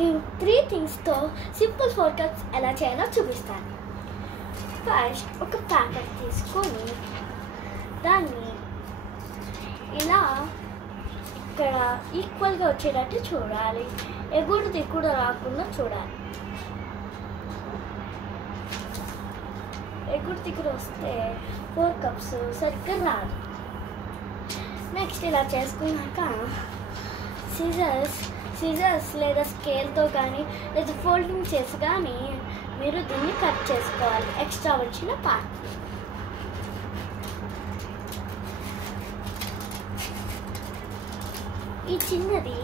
ఈ 3 థింగ్స్తో simple 4 cups ఎలా చేయాలో చూపిస్తాను. ఫస్ట్ ఒక పేపర్ తీసుకొని దాన్ని ఇలా ఇక్కడ ఈక్వల్గా వచ్చేటట్టు చూడాలి. ఎగుడు దిగుడు రాకుండా చూడాలి. ఎగుడు దిగుడు వస్తే 4 కప్స్ సరిగ్గా రాదు. నెక్స్ట్ ఇలా చేసుకున్నాక సిజర్స్ లేదా స్కేల్తో కానీ లేదా ఫోల్డింగ్ చేసి కానీ మీరు దీన్ని కట్ చేసుకోవాలి ఎక్స్ట్రా వచ్చిన పార్ట్. ఈ చిన్నది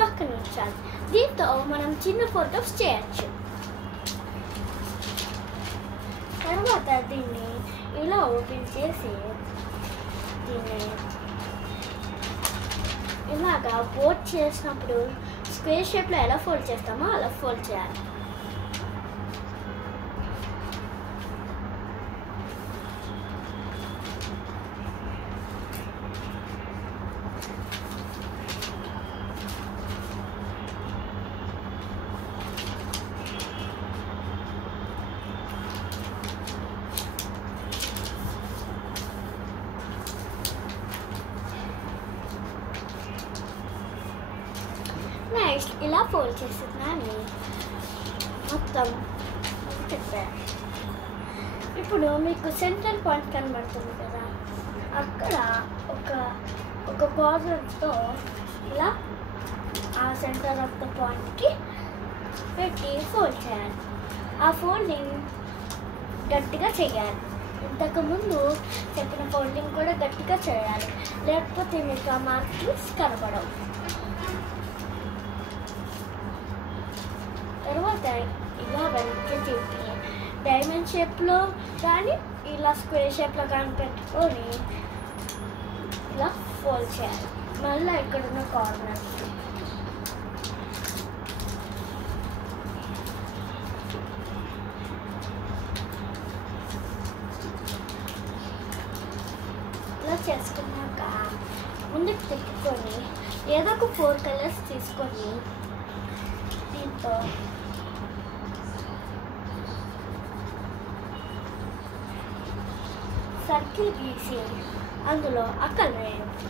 పక్కన ఉంచాలి. దీంతో మనం చిన్న 4 కప్స్ చేయొచ్చు. తర్వాత దీన్ని ఇలా ఓపెన్ చేసి దీన్ని ఇలాగా ఫోల్డ్ చేసినప్పుడు స్క్వేర్ షేప్లో ఎలా ఫోల్డ్ చేస్తామో అలా ఫోల్డ్ చేయాలి. నెక్స్ట్ ఇలా ఫోల్డ్ చేస్తున్నాను మొత్తం చెప్పాను. ఇప్పుడు మీకు సెంటర్ పాయింట్ కనబడుతుంది కదా, అక్కడ ఒక కార్నర్తో ఇలా ఆ సెంటర్ ఆఫ్ ద పాయింట్కి పెట్టి ఫోల్డ్ చేయాలి. ఆ ఫోల్డింగ్ గట్టిగా చేయాలి. ఇంతకుముందు చెప్పిన ఫోల్డింగ్ కూడా గట్టిగా చేయాలి, లేకపోతే మీకు ఆ మార్క్స్ కనపడవు. తర్వాత ఇలా వెనక్కి తిప్పి డైమండ్ షేప్లో కానీ ఇలా స్క్వేర్ షేప్లో కానీ పెట్టుకొని ఇలా ఫోల్డ్ చేయాలి. మళ్ళీ ఇక్కడున్న కార్నర్ ఇలా చేసుకున్నాక ముందుకు తిప్పుకొని ఏదో ఒక 4 కలర్స్ తీసుకొని దీంతో సర్కిల్ గీసి అందులో ఆ కలర్ వేయండి.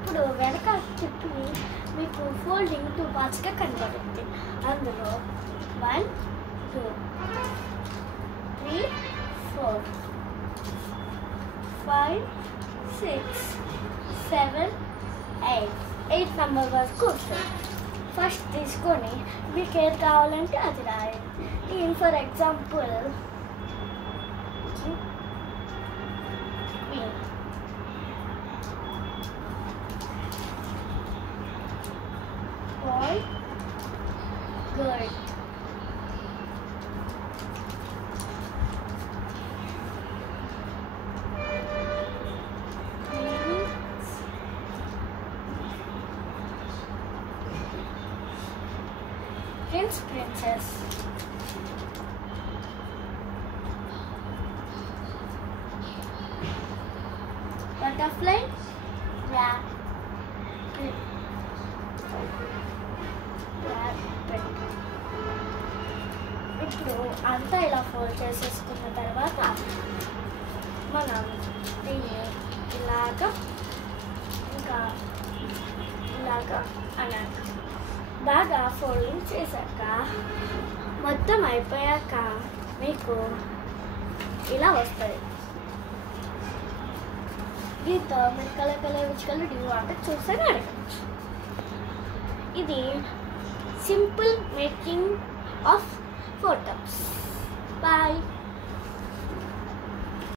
ఇప్పుడు వెనక తిప్పి మీకు ఫోల్డింగ్ 2 పార్ట్స్గా కనబడుతుంది. అందులో 1 2 3 4 5 6 7 8 నెంబర్ వరకు వస్తుంది. ఫస్ట్ తీసుకొని మీకు ఏది కావాలంటే అది రాయండి. For example boy girl. Prince princess. Butterfly rabbit. ఇప్పుడు అంతా ఇలా ఫోల్డ్ చేసేసుకున్న తర్వాత మనం దీన్ని ఇలాగా ఇంకా ఇలాగా అన్నట్టు బాగా ఫోల్డింగ్ చేశాక మొత్తం అయిపోయాక మీకు ఇలా వస్తుంది. దీంతో మీరు కలర్ విచ్ కలర్ డ్యూ అంటే చూసాను అడగచ్చు. ఇది simple making of 4 cups. Bye.